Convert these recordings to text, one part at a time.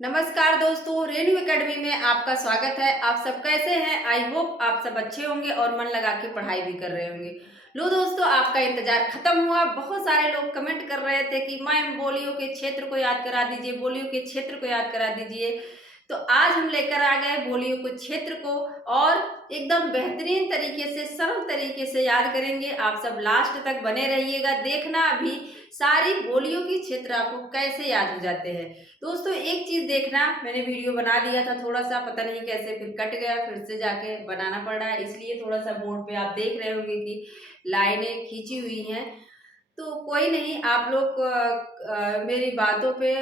नमस्कार दोस्तों, रेनू एकेडमी में आपका स्वागत है। आप सब कैसे हैं? आई होप आप सब अच्छे होंगे और मन लगा के पढ़ाई भी कर रहे होंगे। लो दोस्तों, आपका इंतजार खत्म हुआ। बहुत सारे लोग कमेंट कर रहे थे कि मैम बोलियो के क्षेत्र को याद करा दीजिए, बोलियो के क्षेत्र को याद करा दीजिए। तो आज हम लेकर आ गए बोलियो के क्षेत्र को और एकदम बेहतरीन तरीके से, सरल तरीके से याद करेंगे। आप सब लास्ट तक बने रहिएगा, देखना अभी सारी बोलियों की क्षेत्र आपको कैसे याद हो जाते हैं। दोस्तों एक चीज देखना, मैंने वीडियो बना दिया था थोड़ा सा, पता नहीं कैसे फिर कट गया, फिर से जाके बनाना पड़ रहा है। इसलिए थोड़ा सा बोर्ड पे आप देख रहे होंगे कि लाइनें खींची हुई हैं। तो कोई नहीं, आप लोग मेरी बातों पे,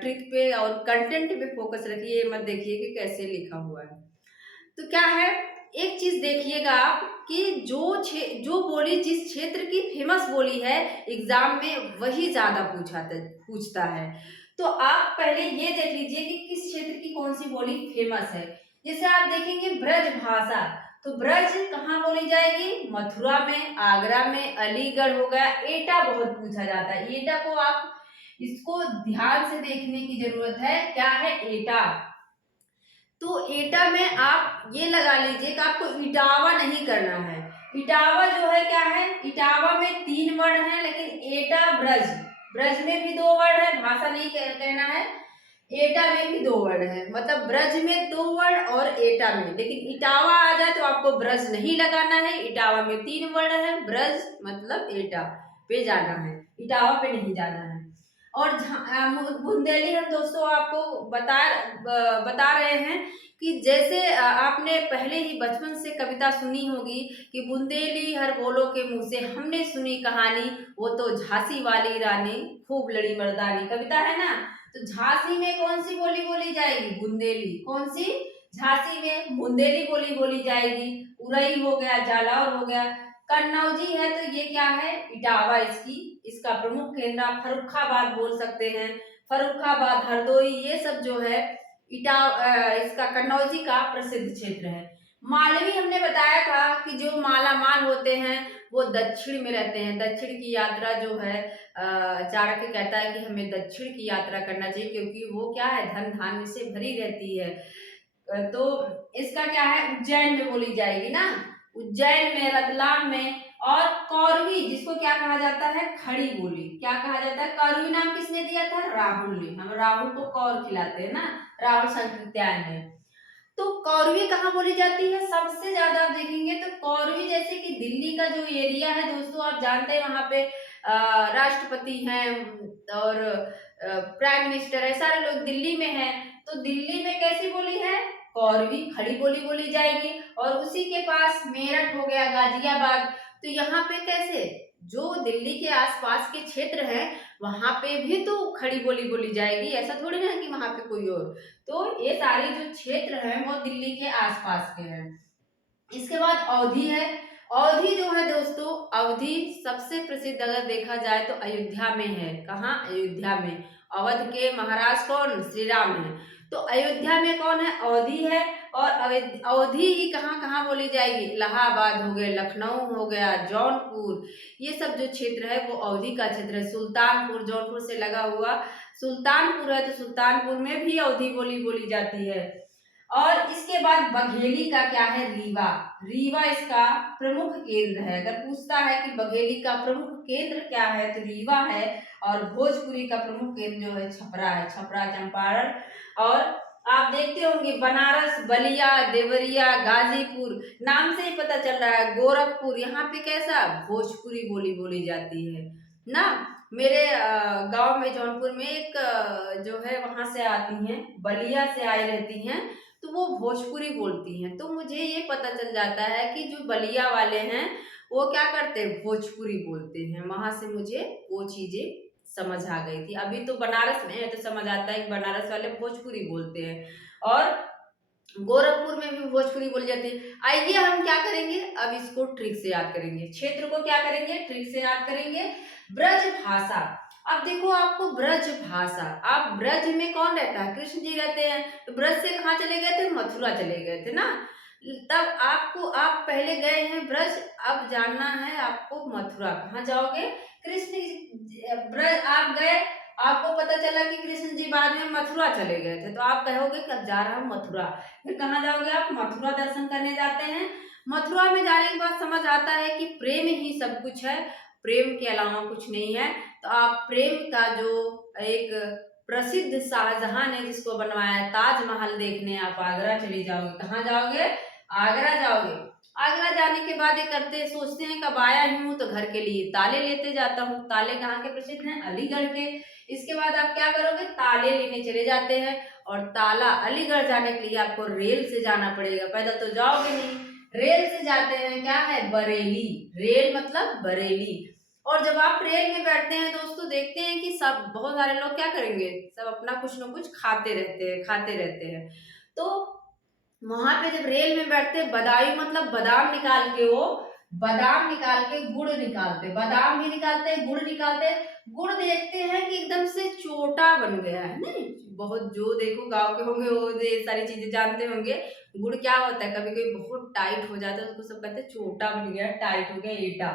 ट्रिक पे और कंटेंट पे फोकस रखिए, मत देखिए कि कैसे लिखा हुआ है। तो क्या है, एक चीज देखिएगा आप कि जो बोली जिस क्षेत्र की फेमस बोली है एग्जाम में वही ज्यादा पूछता है। तो आप पहले ये देख लीजिए कि किस क्षेत्र की कौन सी बोली फेमस है। जैसे आप देखेंगे ब्रज भाषा, तो ब्रज कहाँ बोली जाएगी? मथुरा में, आगरा में, अलीगढ़ हो गया। एटा बहुत पूछा जाता है। एटा को आप इसको ध्यान से देखने की जरूरत है। क्या है एटा? तो एटा में आप ये लगा लीजिए कि आपको इटावा नहीं करना है। इटावा जो है क्या है? इटावा में 3 वर्ण है, लेकिन एटा ब्रज, ब्रज में भी 2 वर्ण है, भाषा नहीं कहना है। एटा में भी 2 वर्ण है, मतलब ब्रज में 2 वर्ण और एटा में। लेकिन इटावा आ जाए तो आपको ब्रज नहीं लगाना है। इटावा में 3 वर्ण है, ब्रज मतलब एटा पे जाना है, इटावा पे नहीं जाना है। और बुंदेली हम दोस्तों आपको बता रहे हैं कि जैसे आपने पहले ही बचपन से कविता सुनी होगी कि बुंदेली हर बोलो के मुंह से हमने सुनी कहानी, वो तो झांसी वाली रानी खूब लड़ी मर्दानी। कविता है ना? तो झांसी में कौन सी बोली बोली जाएगी? बुंदेली। कौन सी? झांसी में बुंदेली बोली बोली जाएगी। उरई हो गया, जालौर हो गया। कन्नौजी है तो ये क्या है? इटावा इसका प्रमुख केंद्र। आप फर्रुखाबाद बोल सकते हैं, फर्रुखाबाद, हरदोई, ये सब जो है इसका कन्नौजी का प्रसिद्ध क्षेत्र है। मालवी हमने बताया था कि जो माला माल होते हैं वो दक्षिण में रहते हैं। दक्षिण की यात्रा जो है, चाणक्य कहता है कि हमें दक्षिण की यात्रा करना चाहिए, क्योंकि वो क्या है, धन धान्य से भरी रहती है। तो इसका क्या है, उज्जैन में बोली जाएगी ना, उज्जैन में, रतलाम में। और कौरवी जिसको क्या कहा जाता है? खड़ी बोली। क्या कहा जाता है? कौरवी नाम किसने दिया था? राहुल ने। हम राहुल को कौर खिलाते हैं ना, राहुल संकृत्यायन में। तो कौरवी कहाँ बोली जाती है? सबसे ज्यादा आप देखेंगे तो कौरवी, जैसे कि दिल्ली का जो एरिया है दोस्तों, आप जानते हैं वहां पे राष्ट्रपति हैं और प्राइम मिनिस्टर है, सारे लोग दिल्ली में हैं। तो दिल्ली में कैसी बोली है? कौरवी खड़ी बोली बोली जाएगी। और उसी के पास मेरठ हो गया, गाजियाबाद। तो यहाँ पे कैसे, जो दिल्ली के आसपास के क्षेत्र हैं वहां पे भी तो खड़ी बोली बोली जाएगी। ऐसा थोड़ी ना है कि वहां पे कोई और। तो ये सारे जो क्षेत्र हैं वो दिल्ली के आसपास के हैं। इसके बाद अवधि है। अवधि जो है दोस्तों, अवधि सबसे प्रसिद्ध अगर देखा जाए तो अयोध्या में है। कहाँ? अयोध्या में। अवध के महाराज कौन? श्री राम है। तो अयोध्या में कौन है? अवधि है। और अवधि ही कहाँ कहाँ बोली जाएगी? इलाहाबाद हो गया, लखनऊ हो गया, जौनपुर, ये सब जो क्षेत्र है वो अवधि का क्षेत्र है। सुल्तानपुर, जौनपुर से लगा हुआ सुल्तानपुर है, तो सुल्तानपुर में भी अवधि बोली बोली जाती है। और इसके बाद बघेली का क्या है? रीवा। रीवा इसका प्रमुख केंद्र है। अगर पूछता है कि बघेली का प्रमुख केंद्र क्या है, तो रीवा है। और भोजपुरी का प्रमुख केंद्र जो है छपरा है, छपरा, चंपारण। और आप देखते होंगे बनारस, बलिया, देवरिया, गाजीपुर, नाम से ही पता चल रहा है, गोरखपुर, यहाँ पे कैसा भोजपुरी बोली बोली जाती है ना। मेरे गांव में, जौनपुर में एक जो है वहां से आती हैं, बलिया से आई रहती हैं, तो वो भोजपुरी बोलती हैं। तो मुझे ये पता चल जाता है कि जो बलिया वाले हैं वो क्या करते हैं? भोजपुरी बोलते हैं। वहां से मुझे वो चीजें समझ आ गई थी। अभी तो बनारस में है तो समझ आता है कि बनारस वाले भोजपुरी बोलते हैं। और गोरखपुर में भी भोजपुरी बोली जाती है। आइए हम क्या करेंगे, अब इसको ट्रिक से याद करेंगे। क्षेत्र को क्या करेंगे? ट्रिक से याद करेंगे। ब्रज भाषा। अब देखो, आपको ब्रज भाषा, आप ब्रज में कौन रहता है? कृष्ण जी रहते हैं। तो ब्रज से कहाँ चले गए थे? मथुरा चले गए थे ना। तब आपको, आप पहले गए हैं ब्रज, अब जानना है आपको मथुरा। कहाँ जाओगे? कृष्ण ब्रज आप गए, आपको पता चला कि कृष्ण जी बाद में मथुरा चले गए थे, तो आप कहोगे कि अब जा रहा हूँ मथुरा। फिर कहाँ जाओगे आप? मथुरा दर्शन करने जाते हैं। मथुरा में जाने के बाद समझ आता है कि प्रेम ही सब कुछ है, प्रेम के अलावा कुछ नहीं है। तो आप प्रेम का जो एक प्रसिद्ध शाहजहां ने जिसको बनवाया ताजमहल देखने आप आगरा चले जाओगे। कहाँ जाओगे? आगरा जाओगे। आगरा जाने के बाद ये करते सोचते हैं कब आया ही हूँ तो घर के लिए ताले लेते जाता हूँ। ताले कहाँ के प्रसिद्ध हैं? अलीगढ़ के। इसके बाद आप क्या करोगे? ताले लेने चले जाते हैं और ताला अलीगढ़ जाने के लिए आपको रेल से जाना पड़ेगा, पैदल तो जाओगे नहीं। रेल से जाते हैं, क्या है? बरेली। रेल मतलब बरेली। और जब आप रेल में बैठते हैं दोस्तों, देखते हैं कि सब बहुत सारे लोग क्या करेंगे, सब अपना कुछ ना कुछ खाते रहते हैं। तो वहां पे जब रेल में बैठते, बदायूं मतलब बादाम निकाल के, वो बादाम निकाल के गुड़ निकालते, बादाम भी निकालते, गुड़ निकालते। गुड़ देखते हैं कि एकदम से चोटा बन गया है। नहीं, बहुत जो देखो गांव के होंगे वो ये सारी चीजें जानते होंगे। गुड़ क्या होता है? कभी कभी बहुत टाइट हो जाता है, उसको सब कहते हैं चोटा बन गया, टाइट हो गया, एटा।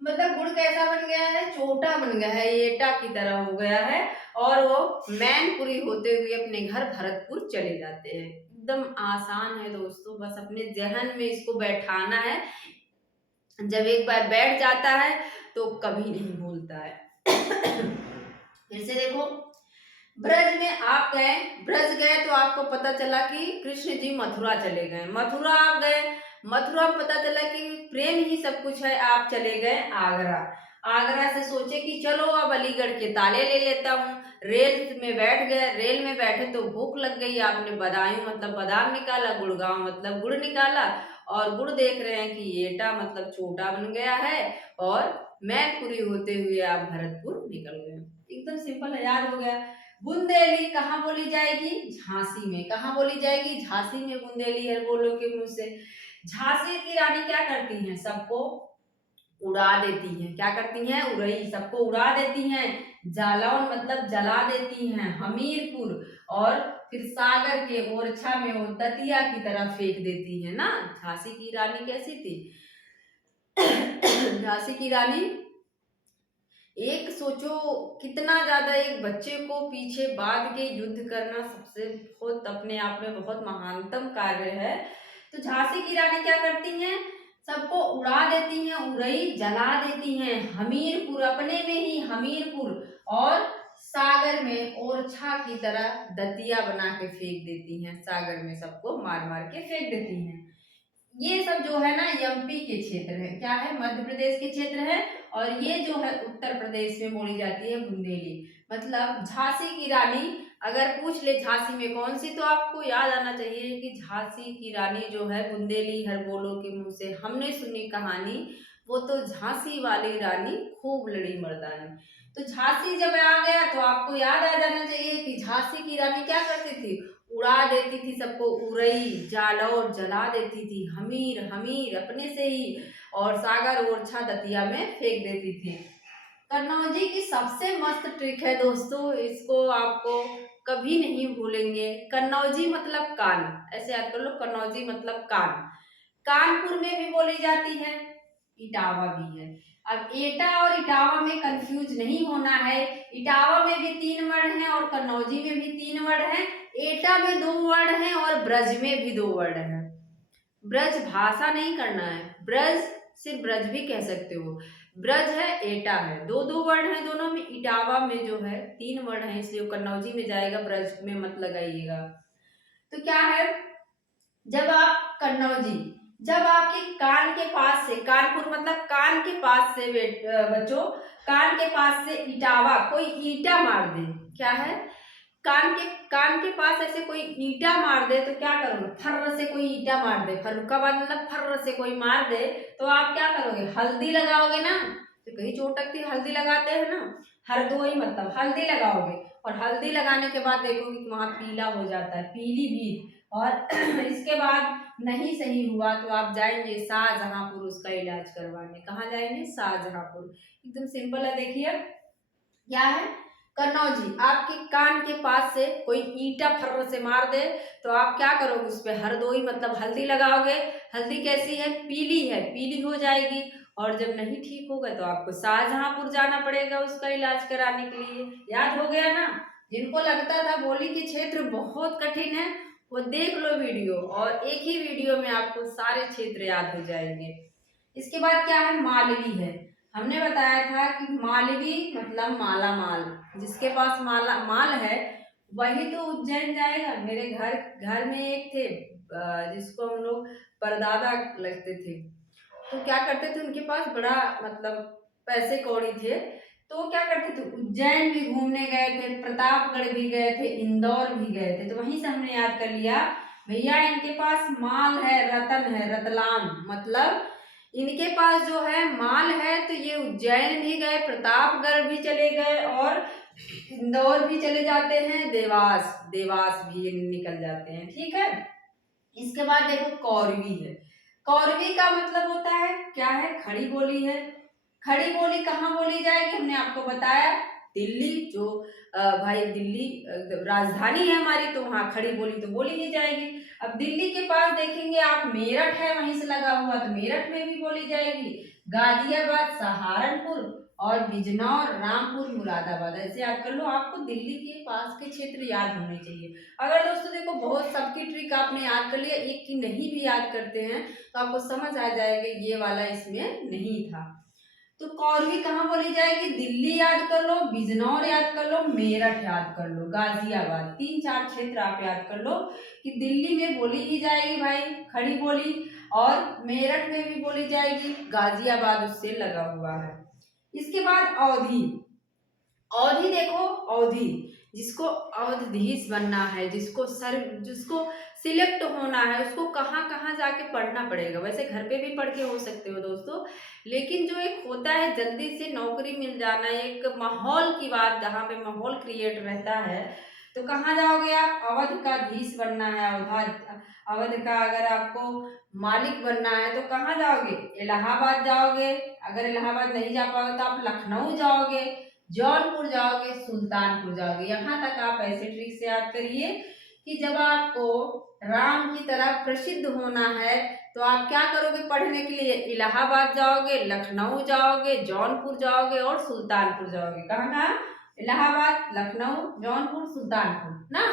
मतलब गुड़ कैसा बन गया है? चोटा बन गया है, एटा की तरह हो गया है। और वो मैनपुरी होते हुए अपने घर भरतपुर चले जाते हैं। एकदम आसान है दोस्तों, बस अपने जहन में इसको बैठाना है। जब एक बार बैठ जाता है तो कभी नहीं भूलता है। फिर से देखो, ब्रज में आप गए, ब्रज गए तो आपको पता चला कि कृष्ण जी मथुरा चले गए। मथुरा आप गए, मथुरा में पता चला कि प्रेम ही सब कुछ है, आप चले गए आगरा। आगरा से सोचे कि चलो अब अलीगढ़ के ताले ले लेता हूँ। रेल में बैठ गए, रेल में बैठे तो भूख लग गई, आपने बदायूं मतलब बादाम निकाला, गुड़गांव मतलब गुड़ निकाला, और गुड़ देख रहे हैं कि एटा मतलब छोटा बन गया है, और मैनपुरी होते हुए आप भरतपुर निकल गए। एकदम सिंपल है, याद हो गया। बुंदेली कहाँ बोली जाएगी? झांसी में। कहाँ बोली जाएगी? झांसी में बुंदेली है, बोलो के मुंह से। झांसी की रानी क्या करती हैं? सबको उड़ा देती हैं। क्या करती हैं? उड़ई, सबको उड़ा देती हैं। जालौन मतलब जला देती हैं। हमीरपुर और फिर सागर के ओरछा में वो दतिया की तरह फेंक देती है ना। झांसी की रानी कैसी थी? झांसी की रानी, एक सोचो कितना ज्यादा एक बच्चे को पीछे बांध के युद्ध करना सबसे बहुत अपने आप में बहुत महानतम कार्य है। तो झांसी की रानी क्या करती हैं? सबको उड़ा देती हैं, उड़ई जला देती हैं। हमीरपुर, अपने में ही हमीरपुर और सागर में ओरछा की तरह दतिया बना के फेंक देती हैं। सागर में सबको मार मार के फेंक देती हैं। ये सब जो है ना एमपी के क्षेत्र है, क्या है? मध्य प्रदेश के क्षेत्र है। और ये जो है उत्तर प्रदेश में बोली जाती है बुंदेली। मतलब झांसी की रानी, अगर पूछ ले झांसी में कौन सी, तो आपको याद आना चाहिए कि झांसी की रानी जो है बुंदेली हर बोलो के मुंह से हमने सुनी कहानी, वो तो झांसी वाली रानी खूब लड़ी मर्दानी। तो झांसी जब आ गया तो आपको याद आ जाना चाहिए कि झांसी की रानी क्या करती थी? उड़ा देती थी सबको, उड़ई जालौर जला देती थी, हमीर हमीर अपने से ही, और सागर ओरछा दतिया में फेंक देती थी। कन्नौजी की सबसे मस्त ट्रिक है दोस्तों, इसको आपको कभी नहीं भूलेंगे। कन्नौजी मतलब कान, ऐसे याद कर लो, कन्नौजी मतलब कान। कानपुर में भी बोली जाती है, इटावा भी है। अब एटा और इटावा में कंफ्यूज नहीं होना है। इटावा में भी 3 वर्ड हैं और कन्नौजी में भी 3 वर्ड हैं। एटा में 2 वर्ड हैं और ब्रज में भी 2 वर्ड हैं। ब्रज भाषा नहीं करना है, ब्रज सिर्फ ब्रज भी कह सकते हो। ब्रज है, एटा है, 2 वर्ड हैं दोनों में। इटावा में जो है 3 वर्ड हैं, इसलिए कन्नौजी में जाएगा, ब्रज में मत लगाइएगा। तो क्या है, जब आप कन्नौजी, जब आपके कान के पास से, कानपुर मतलब कान के पास से बच्चों, कान के पास से इटावा कोई ईटा मार दे, क्या है, कान के पास ऐसे कोई ईटा मार दे तो क्या करोगे? फर्र से कोई ईटा मार दे, फर्र का बाद मतलब फर्र से कोई मार दे तो आप क्या करोगे? हल्दी लगाओगे ना। तो कहीं चोट लगती है, हल्दी लगाते हैं ना, हरदोई मतलब हल्दी लगाओगे। और हल्दी लगाने के बाद देखोगे कि वहां पीला हो जाता है, पीली भी। और इसके बाद नहीं सही हुआ तो आप जाएंगे शाहजहांपुर उसका इलाज करवाने। कहाँ जाएंगे? शाहजहांपुर। एकदम सिंपल है, देखिए क्या है। कन्नौजी, आपके कान के पास से कोई ईंटा फर्र से मार दे तो आप क्या करोगे? उस पे हरदोई मतलब हल्दी लगाओगे। हल्दी कैसी है? पीली है, पीली हो जाएगी। और जब नहीं ठीक होगा तो आपको शाहजहांपुर जाना पड़ेगा उसका इलाज कराने के लिए। याद हो गया ना? जिनको लगता था बोली कि क्षेत्र बहुत कठिन है, वो देख लो वीडियो, और एक ही वीडियो में आपको सारे क्षेत्र याद हो जाएंगे। इसके बाद क्या है? मालवी है। हमने बताया था कि मालवी मतलब माला माल, जिसके पास माला माल है वही तो उज्जैन जाएगा। मेरे घर घर में एक थे जिसको हम लोग परदादा लगते थे, तो क्या करते थे, उनके पास बड़ा मतलब पैसे कौड़ी थे, तो वो क्या करते थे, उज्जैन भी घूमने गए थे, प्रतापगढ़ भी गए थे, इंदौर भी गए थे। तो वहीं से हमने याद कर लिया भैया इनके पास माल है, रतन है, रतलाम मतलब इनके पास जो है माल है। तो ये उज्जैन भी गए, प्रतापगढ़ भी चले गए, और इंदौर भी चले जाते हैं, देवास देवास भी ये निकल जाते हैं। ठीक है। इसके बाद देखो कौरवी है। कौरवी का मतलब होता है क्या है? खड़ी बोली है। खड़ी बोली कहाँ बोली जाएगी? हमने आपको बताया दिल्ली, जो भाई दिल्ली राजधानी है हमारी, तो वहाँ खड़ी बोली तो बोली ही जाएगी। अब दिल्ली के पास देखेंगे आप मेरठ है वहीं से लगा हुआ, तो मेरठ में भी बोली जाएगी। गाजियाबाद, सहारनपुर और बिजनौर, रामपुर, मुरादाबाद, ऐसे याद कर लो। आपको दिल्ली के पास के क्षेत्र याद होने चाहिए। अगर दोस्तों देखो बहुत सबकी ट्रिक आपने याद कर लिया, एक की नहीं भी याद करते हैं तो आपको समझ आ जाएगा ये वाला इसमें नहीं था। तो कौरवी कहाँ बोली जाएगी? दिल्ली याद कर लो, बिजनौर याद कर लो, मेरठ याद कर लो, गाजियाबाद, 3-4 क्षेत्र आप याद कर लो कि दिल्ली में बोली ही जाएगी भाई खड़ी बोली, और मेरठ में भी बोली जाएगी, गाजियाबाद उससे लगा हुआ है। इसके बाद अवधि। अवधि देखो, अवधि जिसको अवधीश बनना है, जिसको सिलेक्ट होना है, उसको कहाँ कहाँ जाके पढ़ना पड़ेगा। वैसे घर पे भी पढ़ के हो सकते हो दोस्तों, लेकिन जो एक होता है जल्दी से नौकरी मिल जाना, एक माहौल की बात जहाँ पे माहौल क्रिएट रहता है, तो कहाँ जाओगे आप? अवध का धीश बनना है, अवध का अगर आपको मालिक बनना है तो कहाँ जाओगे? इलाहाबाद जाओगे। अगर इलाहाबाद नहीं जा पाओगे तो आप लखनऊ जाओगे, जौनपुर जाओगे, सुल्तानपुर जाओगे। यहाँ तक आप ऐसे ट्रिक से याद करिए कि जब आपको राम की तरह प्रसिद्ध होना है तो आप क्या करोगे पढ़ने के लिए? इलाहाबाद जाओगे, लखनऊ जाओगे, जौनपुर जाओगे और सुल्तानपुर जाओगे। कहाँ कहाँ? इलाहाबाद, लखनऊ, जौनपुर, सुल्तानपुर ना।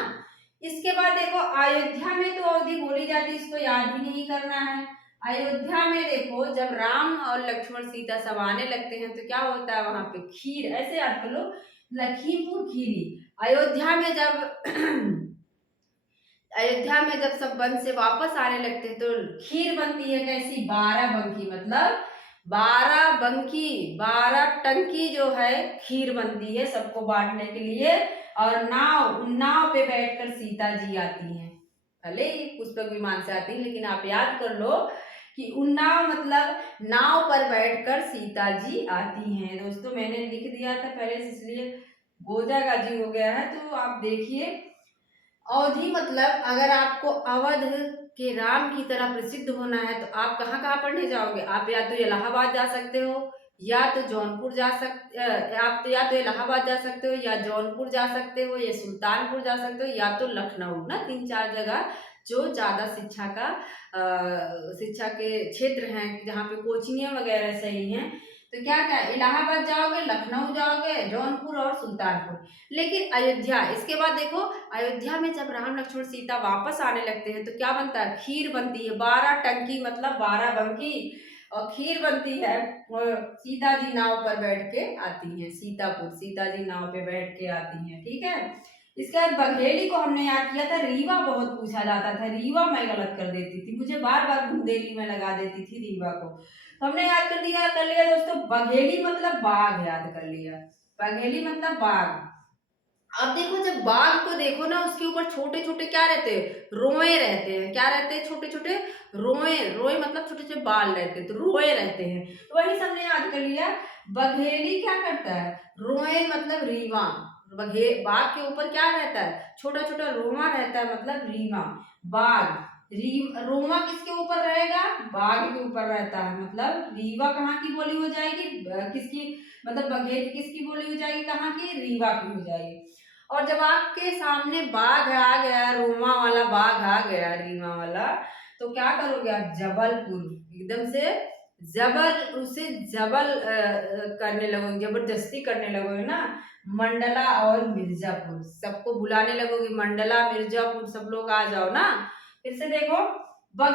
इसके बाद देखो अयोध्या में तो अवधि बोली जाती है, इसको याद ही नहीं करना है। अयोध्या में देखो जब राम और लक्ष्मण सीता सब आने लगते हैं तो क्या होता है वहां पे? खीर, ऐसे याद कर लो, लखीमपुर खीरी। अयोध्या में जब अयोध्या में जब सब वन से वापस आने लगते हैं तो खीर बनती है कैसी? 12 बंकी, मतलब 12 बंकी, 12 टंकी जो है खीर बनती है सबको बांटने के लिए। और नाव पे बैठकर सीता जी आती हैं, भले ही पुष्पक विमान से आती है, लेकिन आप याद कर लो कि उन्नाव मतलब नाव पर बैठकर सीता जी आती हैं। दोस्तों मैंने लिख दिया था पहले से, इसलिए गोजागाजी हो गया है, तो आप देखिए। अवधि मतलब अगर आपको अवध के राम की तरह प्रसिद्ध होना है तो आप कहाँ कहाँ पढ़ने जाओगे? आप या तो इलाहाबाद जा सकते हो, या तो जौनपुर जा सकते, आप तो या तो इलाहाबाद जा सकते हो, या जौनपुर जा सकते हो, या सुल्तानपुर जा सकते हो, या तो लखनऊ ना। 3-4 जगह जो ज़्यादा शिक्षा के क्षेत्र हैं, जहाँ पे कोचिंगें वगैरह सही हैं। तो क्या क्या इलाहाबाद जाओगे, लखनऊ जाओगे, जौनपुर और सुल्तानपुर। लेकिन अयोध्या, इसके बाद देखो अयोध्या में जब राम लक्ष्मण सीता वापस आने लगते हैं तो क्या बनता है? खीर बनती है, 12 टंकी मतलब 12 बंकी, और खीर बनती है। और सीता जी नाव पर बैठ के आती हैं, सीता जी नाव पे बैठ के आती हैं। ठीक है। इसके बाद बघेली को हमने याद किया था, रीवा बहुत पूछा जाता था, रीवा मैं गलत कर देती थी, मुझे बार बार बुंदेली में लगा देती थी रीवा को, तो हमने याद कर लिया दोस्तों। बघेली मतलब बाघ याद कर लिया, बघेली मतलब बाघ। अब देखो जब बाघ को देखो ना, उसके ऊपर छोटे छोटे क्या रहते हैं? रोए रहते हैं। क्या रहते हैं? छोटे छोटे रोए। रोए मतलब छोटे छोटे बाल रहते हैं, तो रोए रहते हैं, तो वही सबने याद कर लिया। बघेली क्या करता है? रोए मतलब रीवा। बाघ के ऊपर क्या रहता है? छोटा छोटा रोमा रहता है, मतलब रीवा। बाघ, रोमा किसके ऊपर रहेगा? बाघ के ऊपर रहता है, मतलब रीवा कहाँ की बोली हो जाएगी? किसकी, मतलब बघेली किसकी बोली हो जाएगी? कहाँ की? रीवा की हो जाएगी। और जब आपके सामने बाघ आ गया, रोमा वाला बाघ आ गया, रीमा वाला, तो क्या करोगे आप? जबलपुर, एकदम से उसे जबल करने लगोगे, जबरदस्ती करने लगोगे ना। मंडला और मिर्जापुर सबको बुलाने लगोगे, मंडला मिर्जापुर सब लोग आ जाओ ना। फिर से देखो, बाघ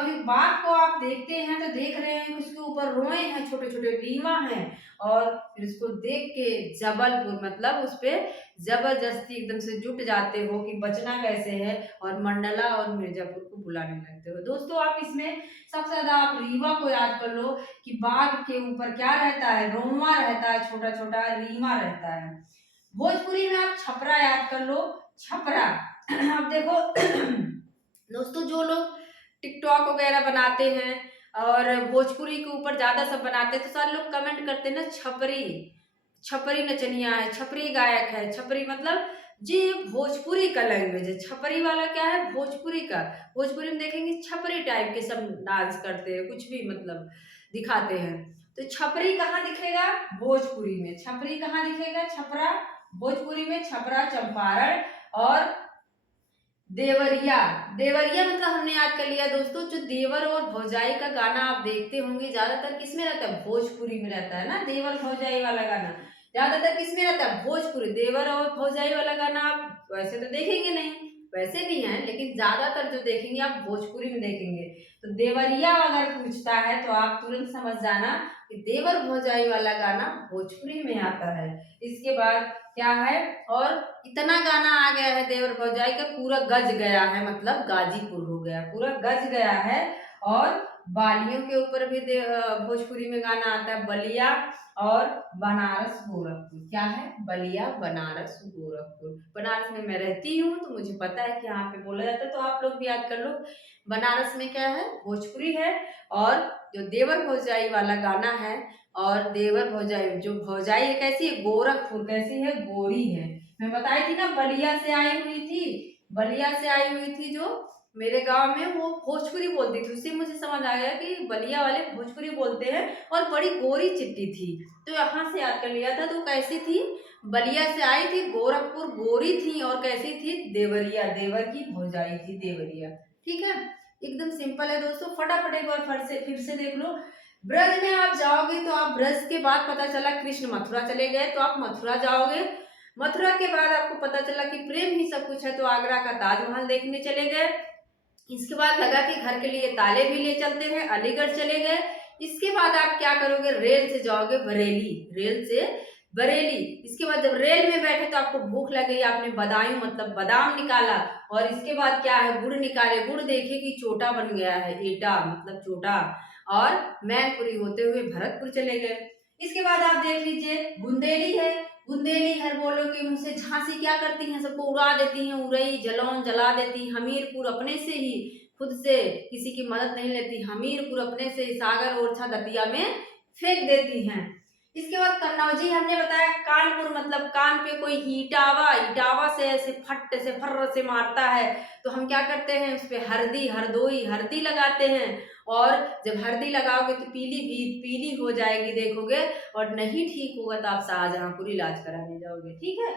को आप देखते हैं तो देख रहे हैं कि उसके ऊपर रोए हैं, छोटे छोटे रीमा हैं। और फिर उसको देख के जबलपुर मतलब उस पे जबरदस्ती एकदम से जुट जाते हो कि बचना कैसे है, और मंडला और मिर्जापुर को बुलाने लगते हो। दोस्तों आप इसमें सबसे ज्यादा आप रीवा को याद कर लो कि बाघ के ऊपर क्या रहता है, रोमा रहता है, छोटा छोटा रीमा रहता है। भोजपुरी में आप छपरा याद कर लो, छपरा। अब देखो दोस्तों, जो लोग टिकटॉक वगैरह बनाते हैं और भोजपुरी के ऊपर ज्यादा सब बनाते हैं, तो सारे लोग कमेंट करते हैं ना, छपरी छपरी नचनिया है, छपरी गायक है। छपरी मतलब जी भोजपुरी का लैंग्वेज है। छपरी वाला क्या है, भोजपुरी का। भोजपुरी में देखेंगे छपरी टाइप के सब डांस करते हैं, कुछ भी मतलब दिखाते हैं। तो छपरी कहाँ दिखेगा, भोजपुरी में। छपरी कहाँ दिखेगा, छपरा भोजपुरी में, छपरा चंपारण। और देवरिया, देवरिया मतलब हमने याद कर लिया दोस्तों, जो देवर और भौजाई का गाना आप देखते होंगे ज्यादातर किसमें रहता है, भोजपुरी में रहता है ना। देवर भौजाई वाला गाना ज्यादातर किसमें रहता है, भोजपुरी। देवर और भौजाई वाला गाना आप वैसे तो देखेंगे नहीं, वैसे भी है, लेकिन ज्यादातर जो देखेंगे आप भोजपुरी में देखेंगे। तो देवरिया अगर पूछता है तो आप तुरंत समझ जाना कि देवर भौजाई वाला गाना भोजपुरी में आता है। इसके बाद क्या है, और इतना गाना आ गया है देवर भौजाई का, पूरा गज गया है, मतलब गाजीपुर हो गया, पूरा गज गया है। और बालियों के ऊपर भी भोजपुरी में गाना आता है, बलिया और बनारस गोरखपुर। क्या है, बलिया बनारस गोरखपुर। बनारस में मैं रहती हूँ तो मुझे पता है कि यहाँ पे बोला जाता है, तो आप लोग भी याद कर लो। बनारस में क्या है, भोजपुरी है। और जो देवर भौजाई वाला गाना है, और देवर भौजाई, जो भौजाई है कैसी है, गोरखपुर कैसी है, गोरी है। मैं बताई थी ना, बलिया से आई हुई थी, बलिया से आई हुई थी जो मेरे गांव में, वो भोजपुरी बोलती थी। उससे मुझे समझ आ गया कि बलिया वाले भोजपुरी बोलते हैं, और बड़ी गोरी चिट्टी थी, तो यहाँ से याद कर लिया था। तो कैसी थी, बलिया से आई थी, गोरखपुर गोरी थी, और कैसी थी, देवरिया, देवर की भौजाई थी देवरिया। ठीक है, एकदम सिंपल है दोस्तों। फटाफट एक बार फिर से देख लो। ब्रज में आप जाओगे तो आप ब्रज के बाद पता चला कृष्ण मथुरा चले गए, तो आप मथुरा जाओगे। मथुरा के बाद आपको पता चला कि प्रेम ही सब कुछ है, तो आगरा का ताजमहल देखने चले गए। इसके बाद लगा कि घर के लिए ताले भी ले चलते हैं, अलीगढ़ चले गए। इसके बाद आप क्या करोगे, रेल से जाओगे बरेली, रेल से बरेली। इसके बाद जब रेल में बैठे तो आपको भूख लगी, आपने बदायूं मतलब बादाम निकाला। और इसके बाद क्या है, गुड़ निकाले, गुड़ देखे कि चोटा बन गया है, एटा मतलब चोटा। और मैनपुरी होते हुए भरतपुर चले गए। इसके बाद आप देख लीजिए, बुंदेली है। बुंदेली हर बोलो कि उनसे झांसी क्या करती हैं, सबको उड़ा देती हैं, उड़ई जलौन जला देती। हमीरपुर अपने से ही, खुद से किसी की मदद नहीं लेती, हमीरपुर अपने से ही सागर ओरछा दतिया में फेंक देती हैं। इसके बाद कन्नौजी हमने बताया, कानपुर मतलब कान पे कोई ईटावा, ईटावा से ऐसे फट से फर्र से मारता है, तो हम क्या करते हैं, उस पे हरदी, हरदोई, हरदी लगाते हैं। और जब हरदी लगाओगे तो पीली भी पीली हो जाएगी, देखोगे। और नहीं ठीक होगा तो आप शाहजहांपुर इलाज कराने जाओगे। ठीक है,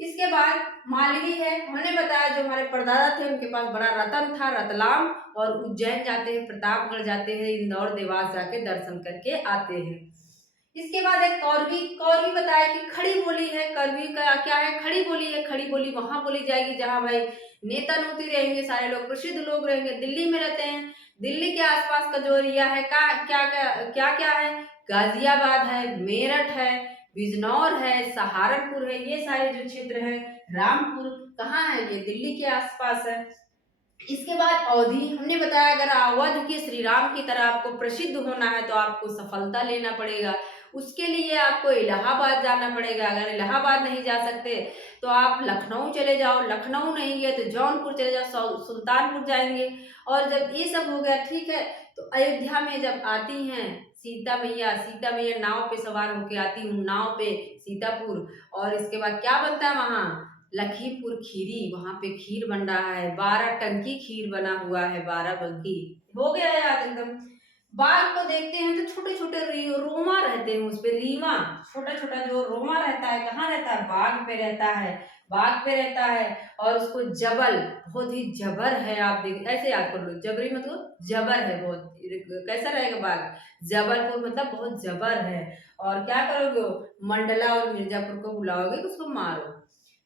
इसके बाद मालवी है। हमने बताया जो हमारे परदादा थे उनके पास बड़ा रतन था, रतलाम। और उज्जैन जाते हैं, प्रतापगढ़ जाते हैं, इंदौर देवास जाके दर्शन करके आते हैं। इसके बाद एक कौरवी, कौरवी बताया कि खड़ी बोली है। कौरवी का क्या है, खड़ी बोली है। खड़ी बोली वहां बोली जाएगी जहां भाई नेता नोती रहेंगे, सारे लोग प्रसिद्ध लोग रहेंगे। दिल्ली में रहते हैं, दिल्ली के आसपास का जो एरिया है क्या क्या है, गाजियाबाद है, मेरठ है, बिजनौर है, सहारनपुर है, ये सारे जो क्षेत्र है। रामपुर कहाँ है, ये दिल्ली के आसपास है। इसके बाद अवधि हमने बताया, अगर अवध के श्री राम की तरह आपको प्रसिद्ध होना है तो आपको सफलता लेना पड़ेगा। उसके लिए आपको इलाहाबाद जाना पड़ेगा। अगर इलाहाबाद नहीं जा सकते तो आप लखनऊ चले जाओ, लखनऊ नहीं गए तो जौनपुर चले जाओ, सुल्तानपुर जाएंगे। और जब ये सब हो गया, ठीक है, तो अयोध्या में जब आती हैं सीता मैया, सीता मैया नाव पे सवार होके आती हूँ, नाव पे सीतापुर। और इसके बाद क्या बनता है वहां, लखीमपुर खीरी, वहां पे खीर बन रहा है, 12 टंकी खीर बना हुआ है, 12 टंकी। हो गया याद एकदम। बाघ को देखते हैं तो छोटे छोटे रोमा रहते हैं, उस पे रीमा, छोटा छोटा जो रोमा रहता है, कहाँ रहता है, बाघ पे रहता है। बाग पे रहता है और उसको जबल, बहुत ही जबर है, आप देख ऐसे याद कर लो, जबरी मतलब जबर है बहुत, कैसा रहेगा बाग, जबलपुर मतलब बहुत जबर है। और क्या करोगे, मंडला और मिर्जापुर को बुलाओगे कि उसको मारो।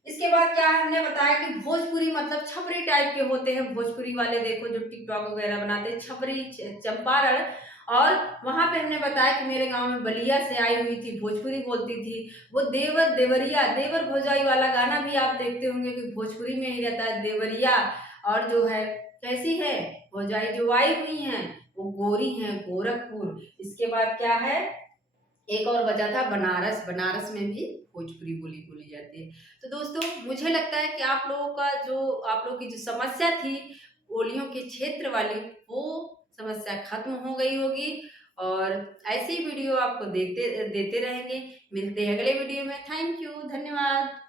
इसके बाद क्या है, हमने बताया कि भोजपुरी मतलब छपरी टाइप के होते हैं, भोजपुरी वाले देखो जो टिकटॉक वगैरह बनाते हैं, छपरी चंपारण। और वहां पे हमने बताया कि मेरे गांव में बलिया से आई हुई थी, भोजपुरी बोलती थी, वो देवर देवरिया, देवर भौजाई वाला गाना भी आप देखते होंगे कि भोजपुरी में ही रहता है देवरिया। और जो है कैसी है भौजाई जो आई हुई हैं, वो गोरी हैं, गोरखपुर। इसके बाद क्या है, एक और बचा था बनारस, बनारस में भी भोजपुरी बोली बोली जाती है। तो दोस्तों मुझे लगता है कि आप लोगों का जो, आप लोगों की जो समस्या थी बोलियों के क्षेत्र वाली, वो समस्या खत्म हो गई होगी। और ऐसी वीडियो आपको देखते देते रहेंगे। मिलते हैं अगले वीडियो में। थैंक यू, धन्यवाद।